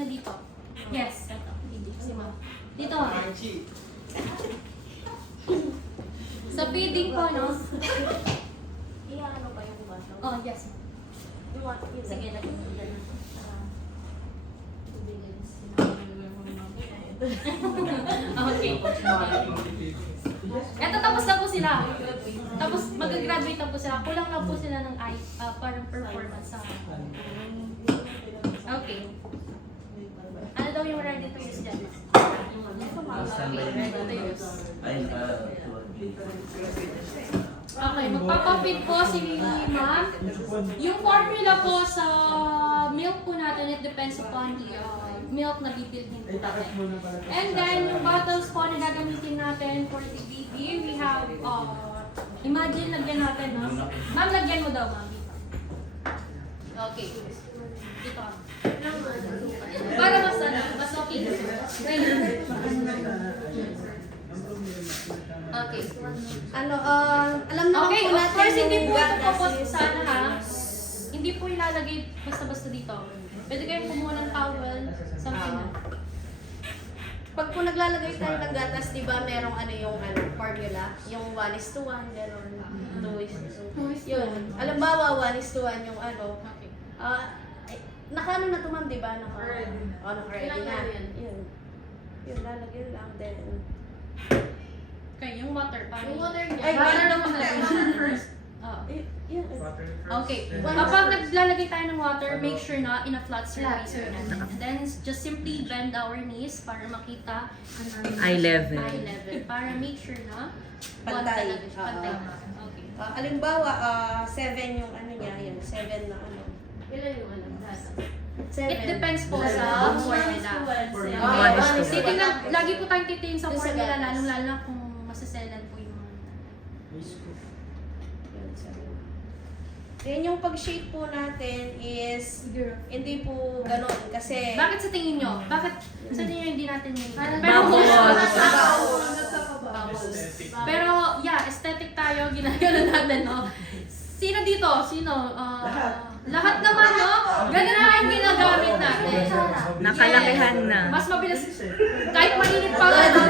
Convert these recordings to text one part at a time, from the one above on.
Sino dito? Yes, ito. Si ma'am. Dito. Sa feeding po, no? Ano ba yung baso? Oh, yes. Sige, lagyan mo dyan. Okay. Eto, tapos na po sila. Tapos mag-graduate na po sila. Kulang na po sila ng parang performance sa... Okay. Ano daw yung ready to use dyan? Ready to use. Okay, magpapapit po si ma'am. Yung formula po sa milk po natin, it depends upon the milk na bibilhin po natin. And then, yung bottles po na gagamitin natin for the baby, we have, imagine, lagyan natin, no? Ma'am, lagyan mo daw, ma'am. Okay. Dito. Para mas okay. Okay. Alam naman Okay, po of natin course, hindi yung po ito gut po kasi sa ano ha. Hindi po ilalagay basta-basta dito. Pwede kayong kumuha ng towel, something na. Pag po naglalagay tayo ng gatas, di ba merong formula? Yung 1:1, gano'n. 2:2. Yun. Alambawa, 1:1 yung Okay. Naka-ano na to ma'am, di ba? Naka-ready Ilan na. yan? Yun, lalagyan lang. Then, Okay, yung water. Paano? Yung water niya. Ay, Water lang Water muna. first. yun. Okay. Kapag naglalagay tayo ng water, make sure na in a flat surface yun. And then, just simply bend our knees para makita Eye level. eye level. Para make sure na Pantay. talaga siya. Pantay. Okay. Alimbawa, 7 yung niya, yun. 7 na Ilan yung data? 7. It depends po sa formula. One is to one. Titingnan, lagi po tayong titingin sa Dun sa formula, gatas. lalong-lalo na kung masaselan po yung mga... Then yung pag-shape po natin is hindi po ganun kasi Bakit sa tingin nyo? Bakit sa tingin nyo hindi natin yung... Pero yeah, aesthetic tayo, ginagano natin, no? Sino dito? Sino? Lahat naman, no? Ganun na ang ginagamit natin. Nakalakihan Yes. na. Mas mabilis. Kahit malinit pa nga, no?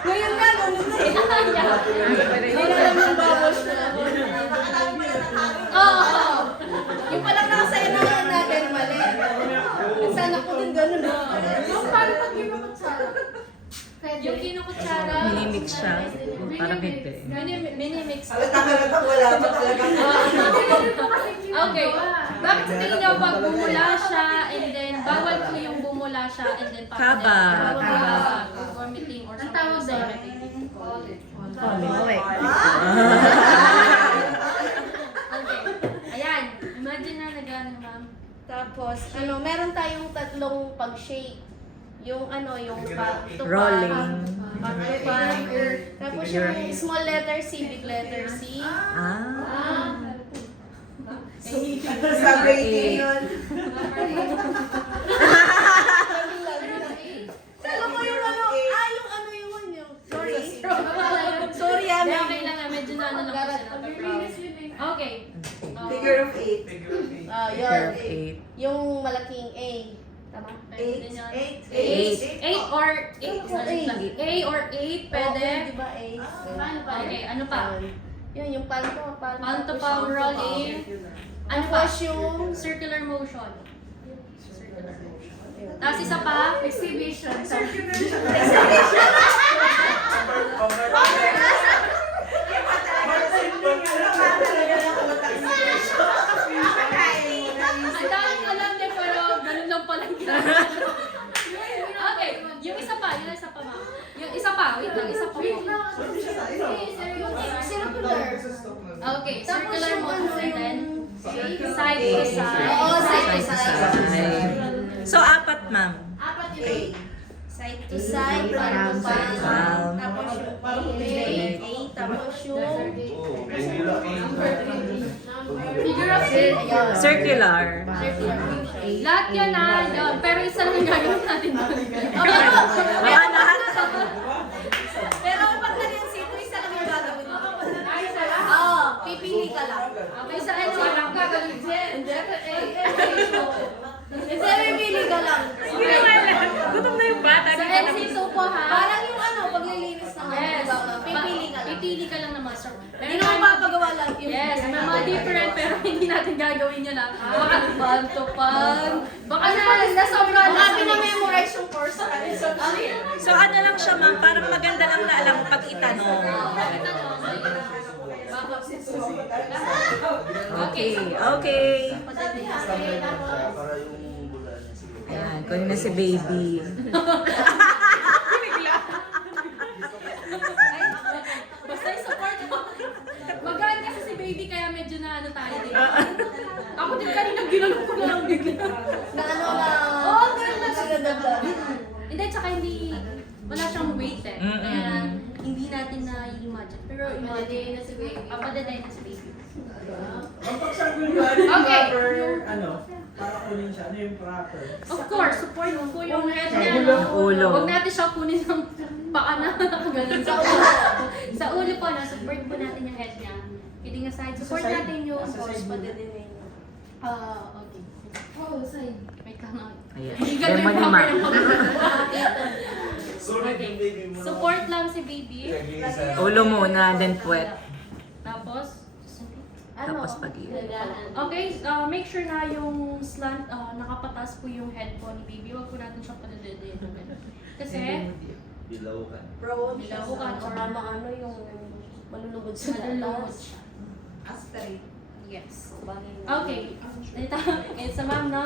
ngayon nga ganun na eh. Yeah. Alam yung bubbles na. Oo. Yung palang nakasaya na nga natin mali. Sana ko din ganun na. Yung paano pag ginukutsara? Pwede. Yung kinukutsara. Minimix siya. Parang hindi. Minimix. Wala pa talaga. Okay. Bakit sa tingin niyo pag bumula siya and then bawal po yung bumula siya and then Kabag. vomiting or Ang tawag doon? Okay. Ayan. Imagine na nag-ano, ma'am. Tapos, meron tayong tatlong pag-shape. Yung yung pag-tupag, Rolling. pag-tupag, tapos yung small letter C, big letter C. Ah. Sabi yun. Alam mo yung yung sorry. Sorry, Hindi, okay lang. Medyo na ano lang po sila. Okay. Figure of 8. Yun. Figure of 8. Yung malaking A. Tama? 8. 8 or 8. A or 8, pwede. Di ba A? Okay, ano pa? Yun, yung palto. Palm to palm rolling. Ano pa? Yung circular motion. Circular motion. Tapos isa pa? Exhibition. Ang daming alam din pero ganun lang palang ginagawa. Okay, yung isa pa, ma'am. Yung isa pa, wait lang, isa pa. Circular. Okay, circular yung motion and then side to Oo, side. side to side. So, apat, ma'am. Apat yun. Side to side, palm to palm. Tapos yung A, tapos yung Figure of 8. Ayun. Circular. Circular. Lahat yan pero isa lang yung gagawin natin doon. Mga lahat. Pero pag naging sito, isa lang yung gagawin mo. Ay, isa lang. Oo, pipili ka lang. Okay, sa ano lang gagawin dyan. Hindi. niya na, baka pan. Baka na sobrang Baka pinamemorize yung course sa kanila. So ano lang siya ma'am, parang maganda lang na alam pag itanong. Okay, okay. Ayan, kunin na si baby. Basta i-support mo. Magaan kasi si baby kaya medyo na ano tayo din. Ako din kanina ginanong ko lang bigla. Na ano na... Oo, ganun na. Sinadagdag. Hindi, tsaka hindi, wala siyang weight eh. Mm-mm. Kaya hindi natin na i-imagine. Pero Padaday na si baby. Padaday na si baby. Ang pagsaguluhan yung Okay. proper, para kunin siya, ano yung proper? Of course, support ko yung head niya. Ulo. Ulo. Huwag natin siya kunin ng paa na ganun sa ulo. Sa ulo po, support po natin yung head niya. Kidding aside, support Sa side. natin yung Sa side mo. okay. Oh, side. Wait lang nga. Ayan. Hindi ganun Lemon yung lima. proper ng Sorry, Okay. baby mo. Support lang si baby. Ulo muna, then puwet. Tapos, Tapos pag-iwan. okay, make sure na yung slant, nakapatas po yung head po ni baby. Huwag po natin siyang padadadin. Kasi, Bilawkan. Prone siya Bilawkan sa or- baka ano yung malulugod sa madulungod tatas. siya. Aspirate. Yes. Okay. Ito, it's a ma'am, no?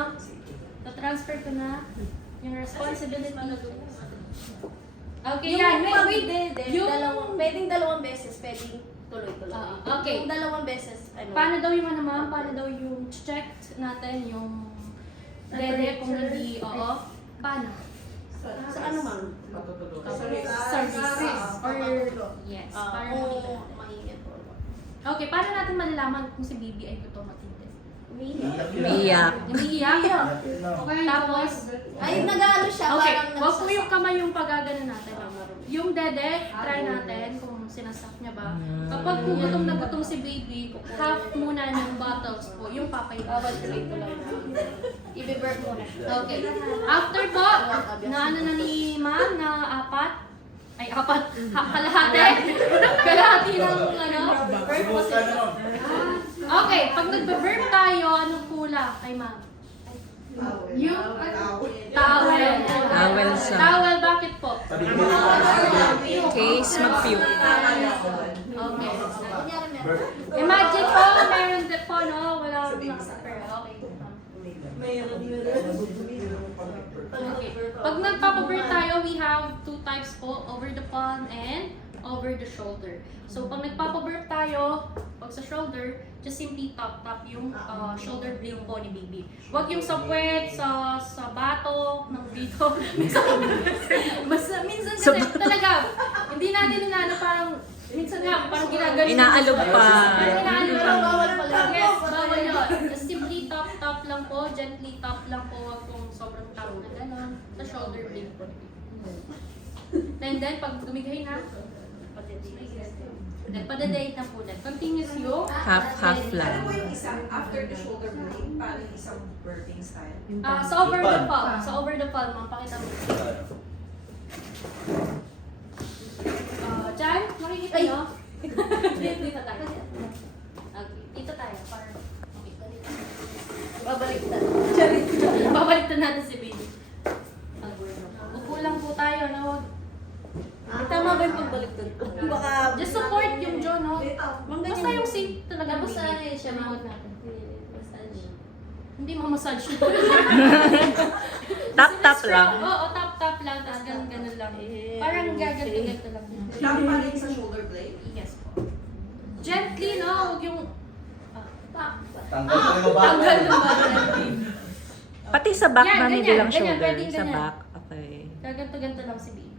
transfer ko na yung responsibility. Okay, yan. Wait. Yung- Pwedeng dalawang beses, pwedeng tuloy-tuloy. Okay. Yung dalawang beses, ano? Paano daw yung ano ma'am? Paano daw yung check natin yung dede kung hindi oo? Paano? Sa ano, ma'am? Services. Or yes. Para Kung makita. maingat po. Okay, paano natin malalaman kung si baby ay totoo matindi? Iyak. Umiiyak? Okay, Tapos, Ay, nag-ano siya, okay, parang wag po yung kamay yung pagagano natin. Yung dede, try natin kung sinasak niya ba. Kapag po gutom na gutom si baby, half muna ng bottles po, yung papay Bawal tuloy-tuloy na. I-birth mo na siya. Okay. After po, na ano na ni ma'am na kalahati. Kalahati ng ano, birth position. Okay, pag nagbe-birth tayo, anong pula kay ma'am? Yung, Towel. Towel sa- Towel, bakit po? Case mag-puke. Okay. Kunyari meron. Imagine po, meron din po, no? Wala akong nakasapper. Okay. Okay. Pag nagpapabirth tayo, we have two types po, over the palm and over the shoulder. So, pag nagpapabirth tayo, pag sa shoulder, just simply tap yung shoulder blade po ni baby. Huwag yung sa puwet, sa bato, ng dito. Basta minsan kasi talaga, hindi natin parang, minsan nga, parang ginagaling. Inaalog pa. Parang inaalog pa. Bawal pala. Yes, bawal yun. Just simply tap lang po, gently tap lang po, huwag pong sobrang tap na gano'n, sa shoulder blade po. And then, pag dumigay na, nagpa-dedate na po na. Continuous yung Half lang. Ano po yung isang after the shoulder blade? Paano yung isang birthing style? sa over the palm. Sa over the palm, ma'am, pakita mo. Chan, makikita nyo? Dito tayo. Okay, dito tayo. Para makita dito. Babaliktad. Babaliktad natin si baby. Upo lang po tayo, na wag. Tama ba yung pagbaliktad ko? Baka... Just support yung jaw, no? Basta yung safe talaga. Tapos baby. ano yun siya, Tingnan natin. massage. Hindi ma-massage. Tap lang. Oo, tap lang. Tapos ganun lang. Parang gaganto lang. Tap pa rin sa shoulder blade? Yes po. Gently, no? Huwag yung... Tanggal pa yung Tanggal na ba? Pati sa back Yan, na hindi ganyan, lang ganyan, shoulder. pwedeng Sa ganyan. back. Okay. Gaganto lang si baby.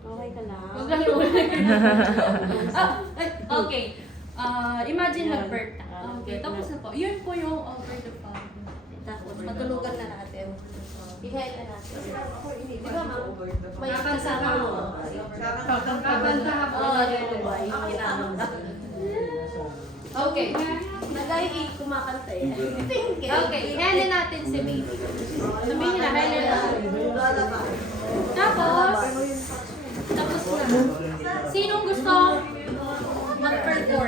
Okay ka lang. Huwag lang yung okay. Imagine nag-birth na. Okay, tapos na po. Yun po yung over the palm. Tapos matulugan na natin. I-head na natin. Di ba, ma'am? May Kakanta kasama ka. mo. Kakanta ka po. Oo, yun ba? Yung ginamang. Okay. Nagay kumakanta eh. Okay, helen natin si baby. Sabihin nila, helen natin. Tapos na. Sinong gusto mag-perform?